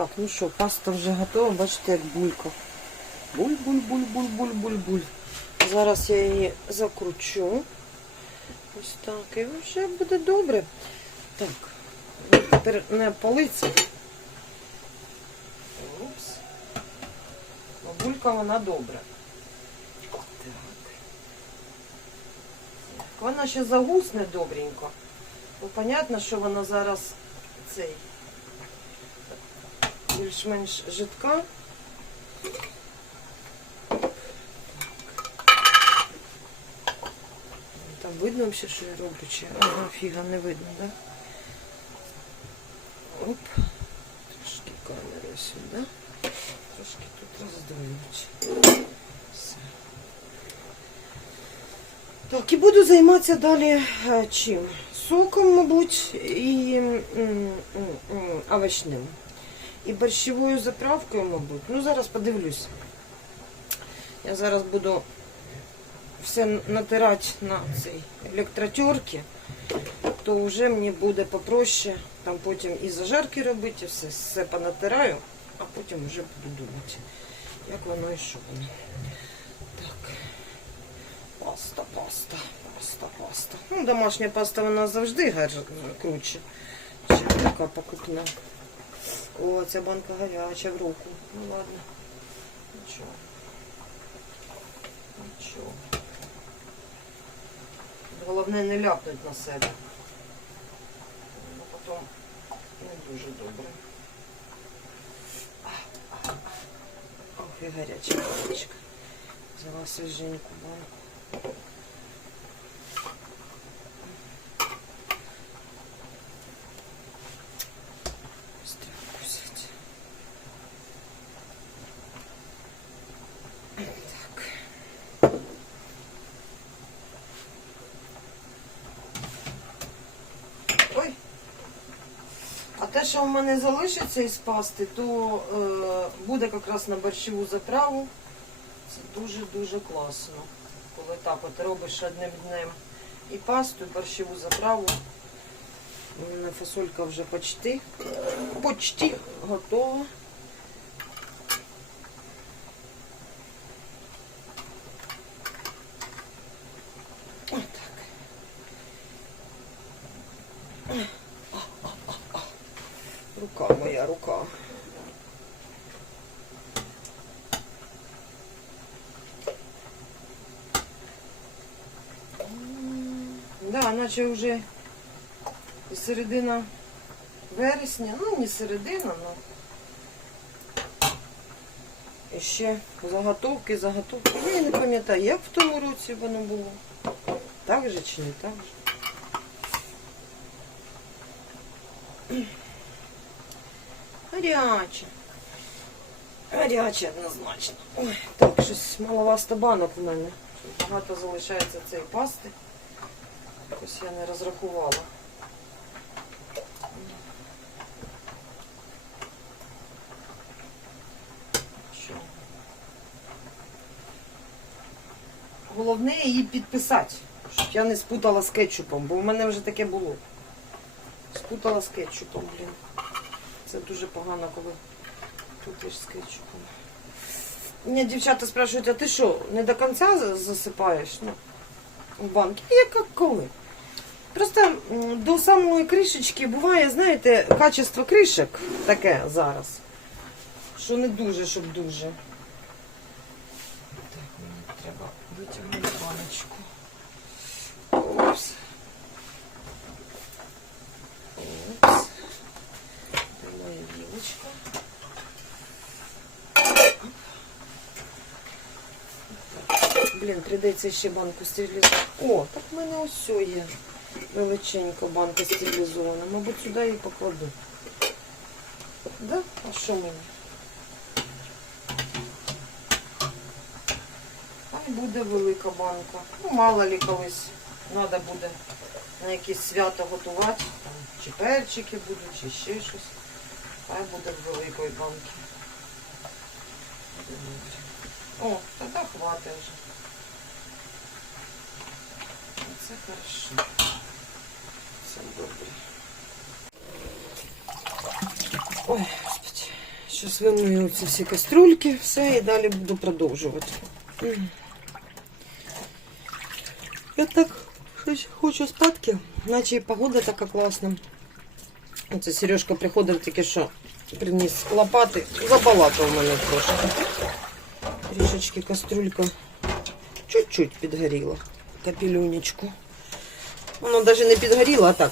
Так, ну що, паста вже готова, бачите, як булька. Буль-буль-буль-буль-буль-буль-буль. Зараз я її закручу. Ось так. І вже буде добре. Так. ну, Тепер не палиться. Упс. Бо Булька вона добра. Так. Вона ще загусне добренько. Бо понятно, що вона зараз цей більш-менш жидка. Там видно взагалі, що я роблю, чи ага, фіга не видно, да? Оп. Трошки камери сюди. Трошки тут роздвинуть. Все. Так, і буду займатися далі е, чим? Соком, мабуть, і овочним. І борщовою заправкою, мабуть. Ну, зараз подивлюсь. Я зараз буду все натирати на цій електротерці, то вже мені буде попроще. Там потім і зажарки робити, все, все понатираю, а потім вже буду думати, як воно і що воно. Так. Паста, паста, паста, паста. Ну, домашня паста вона завжди круче, ніж така покупна. О, ця банка гаряча в руку. Ну ладно. Нічого. Нічого. Головне не ляпнуть на себе. Ну, потім не дуже добре. Ох, і гаряча баночка. Взяла свіженьку банку. Ось так взяти. Так. Ой. А те, що в мене залишиться із пасти, то е, буде якраз на борщову заправу. Це дуже-дуже класно. Коли так от робиш одним днем і пасту, і борщову заправу. У мене фасолька вже почти, почти готова. Отак. Рука. Да, наче вже середина вересня, ну не середина, ну і ще заготовки, заготовки. Ну, я не пам'ятаю, як в тому році воно було. Так же чи не так же? Гаряче. Гаряче однозначно. Ой, так, щось маловасто банок в мене. Багато залишається цієї пасти. Якось я не розрахувала. Що? Головне її підписати, щоб я не спутала з кетчупом, бо в мене вже таке було. Спутала з кетчупом, блін. Це дуже погано, коли тут з кетчупом. Мені дівчата спрашують, а ти що, не до кінця засипаєш? Ну, в банки. Як коли? Просто до самої кришечки буває, знаєте, качество кришок таке зараз. Що не дуже, щоб дуже. Так, мені треба витягнути баночку. Опс. Опс. Де моя вілочка? Так. Блін, прийдеться ще банку стерилізувати. О, так в мене ось є. Величенька банка стерилізована. Мабуть, сюди її покладу. Да? А що мені? Хай буде велика банка. Ну, мало ли колись треба буде на якесь свято готувати. Там, чи перчики будуть, чи ще щось. Хай буде в великої банки. О, тоді хватить вже. Це хорошо. Все добре. Ой, господи. Зараз вимию ці всі кастрюльки, все, і далі буду продовжувати. М. Я так щось хочу спадки, наче і погода така класна. Оце Сережка приходив тільки що приніс лопати, забалакав мене трошки. Трішечки кастрюлька чуть-чуть підгоріла. Капелюнечку. Воно навіть не підгоріло, а так.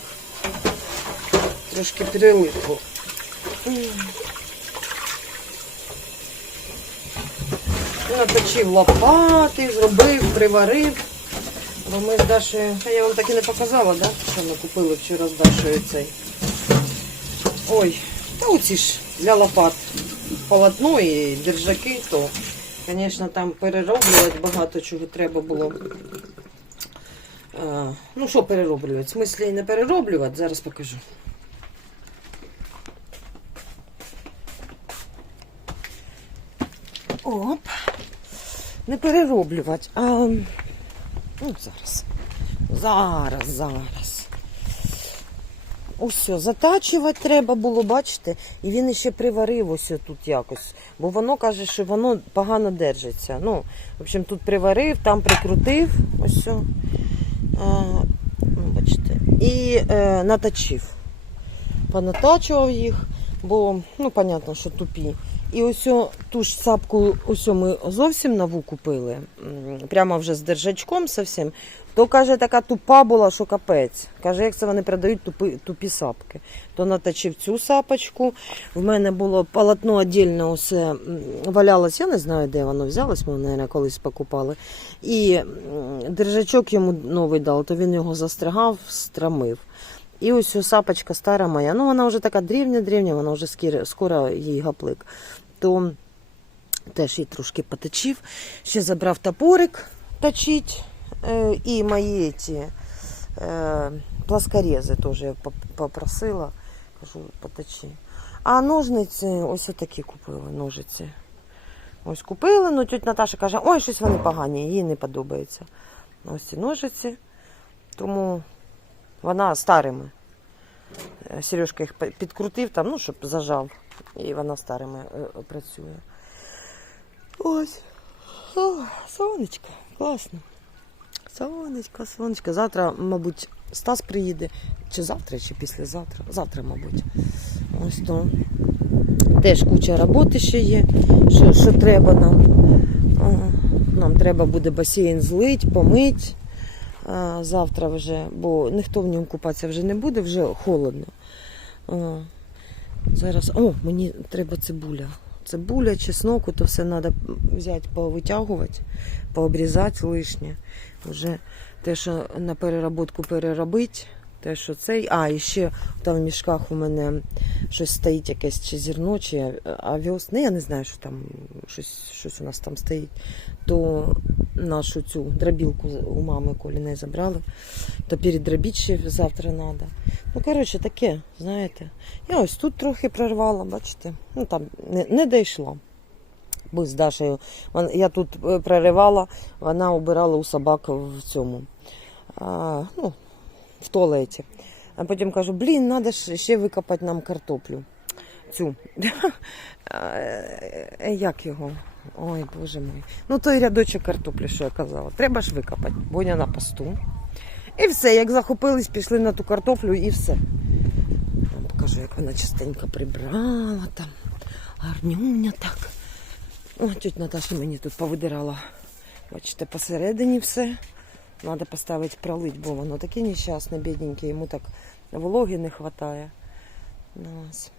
Трошки прилипло. М. Наточив лопати, зробив, приварив. Бо ми з Дашею, а я вам так і не показала, да? що ми купили вчора з Дашею цей. Ой, та оці ж для лопат полотно і держаки, то, звісно, там перероблювати багато чого треба було. Ну, що перероблювати? В смислі не перероблювати, зараз покажу. Оп. Не перероблювати, а ну, зараз. Зараз, зараз. Ось, затачувати треба було, бачите, і він ще приварив ось тут якось. Бо воно каже, що воно погано держиться. Ну, в общем, тут приварив, там прикрутив, ось. Бачите. І е, наточив. Понатачував їх, бо, ну, понятно, що тупі. І ось ту ж сапку ось ми зовсім нову купили, прямо вже з держачком зовсім. То каже, така тупа була, що капець. Каже, як це вони продають тупі, тупі сапки. То наточив цю сапочку. В мене було полотно віддільно усе валялось, я не знаю, де воно взялось, ми, мабуть, колись покупали. І держачок йому новий дав, то він його застригав, страмив. І ось сапочка стара моя, ну вона вже така дрівня-дрівня, вона вже скоро їй гаплик. То теж її трошки поточив. Ще забрав топорик точить. Е, і мої ці е, плоскорези теж я попросила. Кажу, поточи. А ножниці ось такі купила, ножиці. Ось купила, ну тетя Наташа каже, ой, щось вони погані, їй не подобається. Ось ці ножиці. Тому вона старими. Е, Сережка їх підкрутив там, ну, щоб зажав. І вона старими е, працює. Ось. О, сонечко, класно. Сонечко, сонечко. Завтра, мабуть, Стас приїде. Чи завтра, чи післязавтра. Завтра, мабуть. Ось то. Теж куча роботи ще є, що, що треба нам. Нам треба буде басейн злить, помить. Завтра вже, бо ніхто в ньому купатися вже не буде, вже холодно. Зараз, о, мені треба цибуля. Цибуля, чеснок, то все треба взяти, повитягувати, пообрізати лишнє. Вже те, що на переработку переробити, те, що цей. А, і ще там в мішках у мене щось стоїть, якесь чи зерно, чи овес. Ну, я не знаю, що там щось, щось у нас там стоїть. То нашу цю дробілку у мами Колі не забрали. То передробити ще завтра треба. Ну, коротше, таке, знаєте. Я ось тут трохи прорвала, бачите. Ну там не, не дійшло. Бо з Дашею. Я тут е, проривала, вона убирала у собак в цьому. А, ну, в туалеті. А потім кажу, блін, треба ще викопати нам картоплю. Цю. Е, Як його? Ой, боже мій. Ну той рядочок картоплі, що я казала. Треба ж викопати. Боня на посту. І все, як захопились, пішли на ту картоплю і все. Вам покажу, як вона частенько прибрала там. Гарнюня так. О, тетя Наташа мені тут повидирала. Бачите, посередині все. Треба поставити пролить, бо воно таке нещасне, бідненьке, йому так вологи не вистачає. Ну, ось.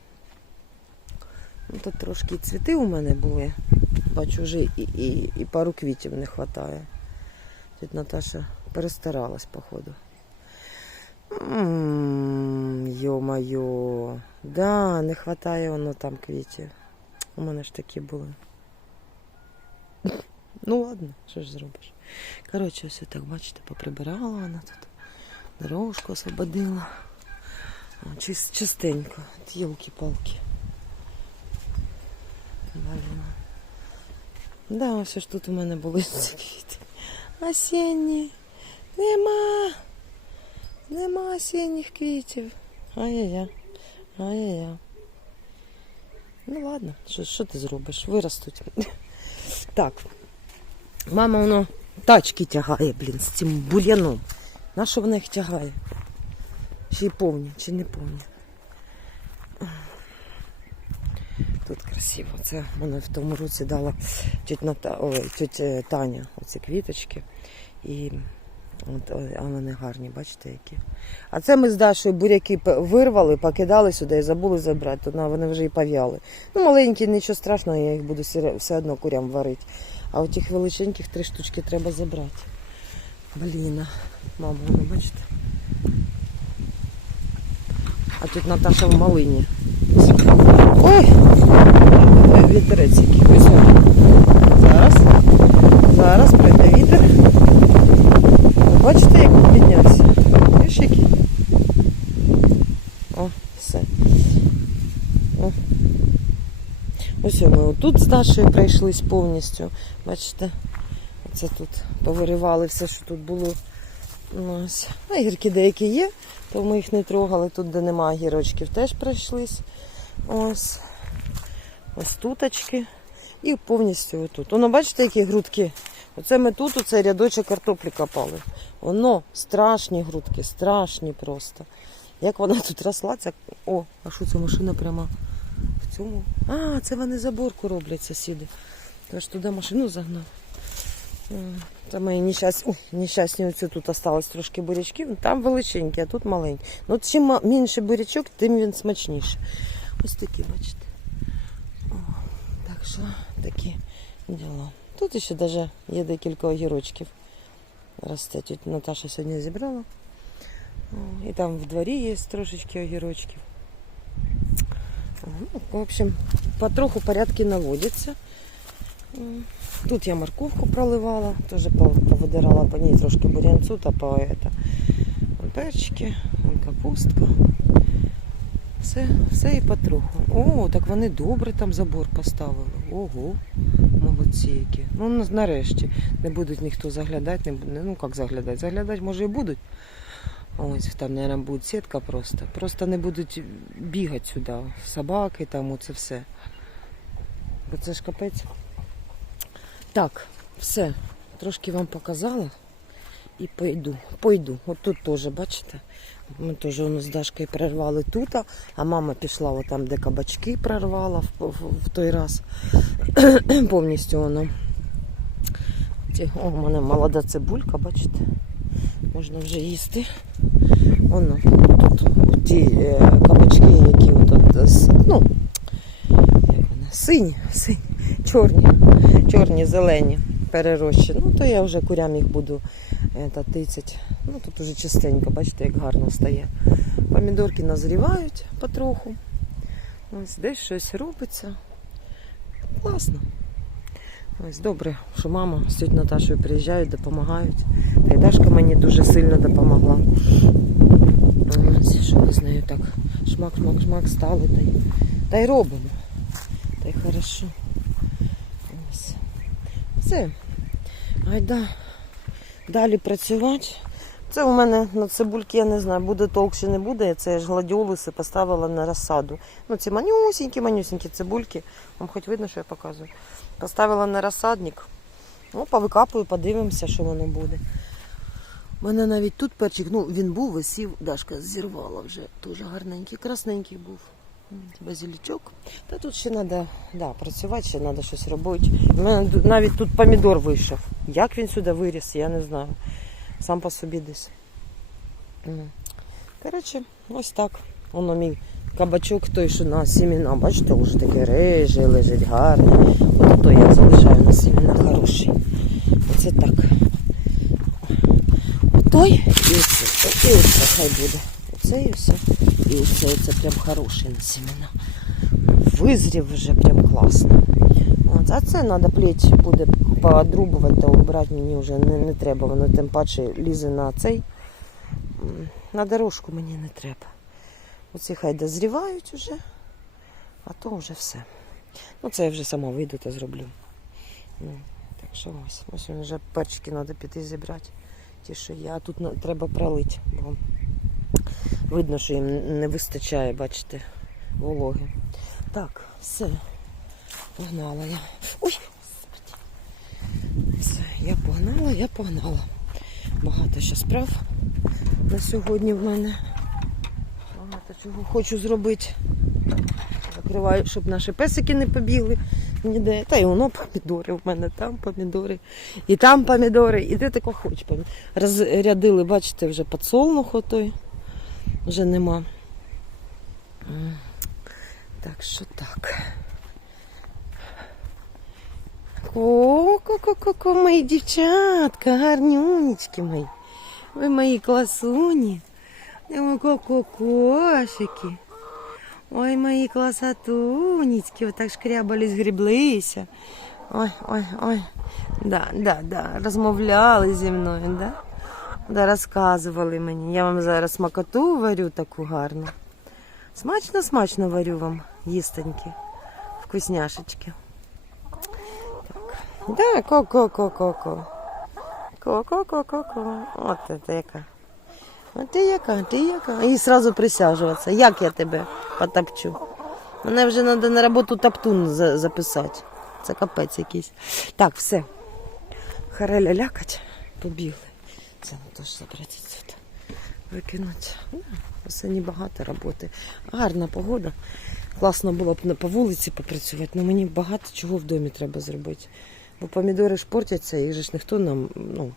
Ну, тут трошки цвіти у мене були. Бачу, вже і, і, і пару квітів не вистачає. Тетя Наташа перестаралась, походу. Йо-майо. Да, не вистачає воно там квітів. У мене ж такі були. Ну ладно, що ж зробиш. Коротше, все так, бачите, поприбирала вона тут. Дорожку освободила. Чистенько. Йолки-палки. Блін. Да, ось ж тут у мене були ці квіти. Осінні. Нема. Нема осінніх квітів. Ай-яй-яй. Ай-яй-яй. Ну ладно, що, ти зробиш? Виростуть. Так. Мама воно тачки тягає, блін, з цим бур'яном. На що вона їх тягає? Чи повні, чи не повні? Тут красиво. Це вона в тому році дала. Ой, тють Таня оці квіточки. І от, а вони гарні, бачите, які. А це ми з Дашою буряки вирвали, покидали сюди і забули забрати. То вони вже і пов'яли. Ну, маленькі, нічого страшного, я їх буду все одно курям варити. А от тих величеньких три штучки треба забрати. Блін, а, мама, ви бачите? А тут Наташа в малині. Ой! Вітерець який. Ось він. Зараз. Зараз прийде вітер. Бачите, як піднявся? Бачиш який? О, все. О. Ось ми отут з Дашею пройшлись повністю. Бачите? Оце тут повиривали все, що тут було. Ось. А гірки деякі є, то ми їх не трогали. Тут, де немає гірочків, теж пройшлись. Ось. Ось туточки. І повністю отут. Воно, бачите, які грудки? Оце ми тут, оце рядочок картоплі копали. Воно страшні грудки, страшні просто. Як вона тут росла, ця. О, а що це машина прямо в цьому? А, це вони заборку роблять, сусіди. Тож туди машину загнав. М, Та мої нещасні, нещасні оці тут осталось трошки бурячків. Там величенькі, а тут маленькі. Ну, чим менше бурячок, тим він смачніший. Ось такі, бачите. О, так що такі діла. Тут ще навіть є декілька огірочків. Росте. Тут Наташа сьогодні зібрала. І там в дворі є трошечки огірочків. Ну, в общем, потроху порядки наводяться. Тут я морковку проливала, теж пов- повидирала по ній трошки бурянцу та по это. Перчики, капустка. Все, все і потроху. О, так вони добре там забор поставили. Ого, молодці які. Ну, нарешті. Не будуть ніхто заглядати, не. Ну, як заглядати? Заглядати, може, і будуть. Ось там, мабуть, буде сітка просто. Просто не будуть бігати сюди. Собаки там, оце все. Бо це ж капець. Так, все. Трошки вам показала. І пойду. Пойду. От тут теж, бачите? Ми теж воно з Дашкою прорвали тут, а мама пішла отам, де кабачки прорвала в, в, в той раз. Повністю воно. О, у мене молода цибулька, бачите? Можна вже їсти. Воно тут ті е, кабачки, які от, ну, сині, сині, чорні, чорні, зелені, перерощені. Ну, то я вже курям їх буду е, та, тицять. Ну, тут уже чистенько, бачите, як гарно стає. Помідорки назрівають потроху. Ось десь щось робиться. Класно. Ось добре, що мама з тітю Наташою приїжджають, допомагають. Та й Дашка мені дуже сильно допомогла. Ось, що ми з нею так шмак, шмак, шмак стали та й, та й робимо. Та й хорошо. Ось. Все. Гайда далі працювати. Це у мене на цибульки, я не знаю, буде толк чи не буде. Це ж гладіолуси поставила на розсаду. Ну, ці манюсінькі, манюсінькі цибульки. Вам хоч видно, що я показую. Поставила на розсадник. Ну, повикапую, подивимося, що воно буде. У мене навіть тут перчик, ну він був, висів, Дашка зірвала вже. Дуже гарненький, красненький був. Базилічок. Та тут ще треба да, працювати, ще треба щось робити. У мене навіть тут помідор вийшов. Як він сюди виріс, я не знаю. Сам по собі десь. Коротше, ось так. Воно мій кабачок той, що на сіміна, бачите, вже такий рижий, лежить гарний. От то я залишаю на сіміна хороший. Оце так. Отой і оце. І хай буде. Оце і все. І оце, оце прям хороший на сіміна. Визрів вже прям класно. От, а це треба плечі буде подрубувати та убирати мені вже не, не треба. Воно тим паче лізе на цей. На дорожку мені не треба. Оці хай дозрівають вже, а то вже все. Ну це я вже сама вийду та зроблю. Ну, так що ось. Ось вже перчики треба піти зібрати. Ті, що. А тут треба пролити, бо видно, що їм не вистачає, бачите, вологи. Так, все. Погнала я. Ой! Все, я погнала, я погнала. Багато ще справ на сьогодні в мене. Багато чого хочу зробити. Закриваю, щоб наші песики не побігли ніде. Та й воно помідори в мене, там помідори, і там помідори, і де тако хоч. Розрядили, бачите, вже подсолнух отой. Вже нема. Так що так. Ко-ко-ко-ко, мої дівчатка, гарнюнечки мої. Ви мої класуні. Ко-ко-кошики. Ой, мої класатунечки, отак шкрябались, гріблися. Ой, ой, ой. Да, да, да. Розмовляли зі мною, да? Да, розказували мені. Я вам зараз смакоту варю таку гарну. Смачно, смачно варю вам їстеньки. Вкусняшечки. Так. Ко-ко-ко-ко-ко. Ко-ко-ко-ко-ко. От це яка. От ти яка, ти яка. І одразу присяжуватися. Як я тебе потопчу? Мене вже треба на роботу топтун за- записати. Це капець якийсь. Так, все. Хареля лякать, побігли. Це не теж забрати. Викинути. Ну, Осені багато роботи. Гарна погода. Класно було б по вулиці попрацювати, але мені багато чого в домі треба зробити. Бо помідори ж портяться, їх же ж ніхто нам, ну,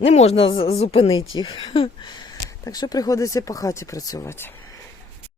не можна зупинити їх. Так що приходиться по хаті працювати.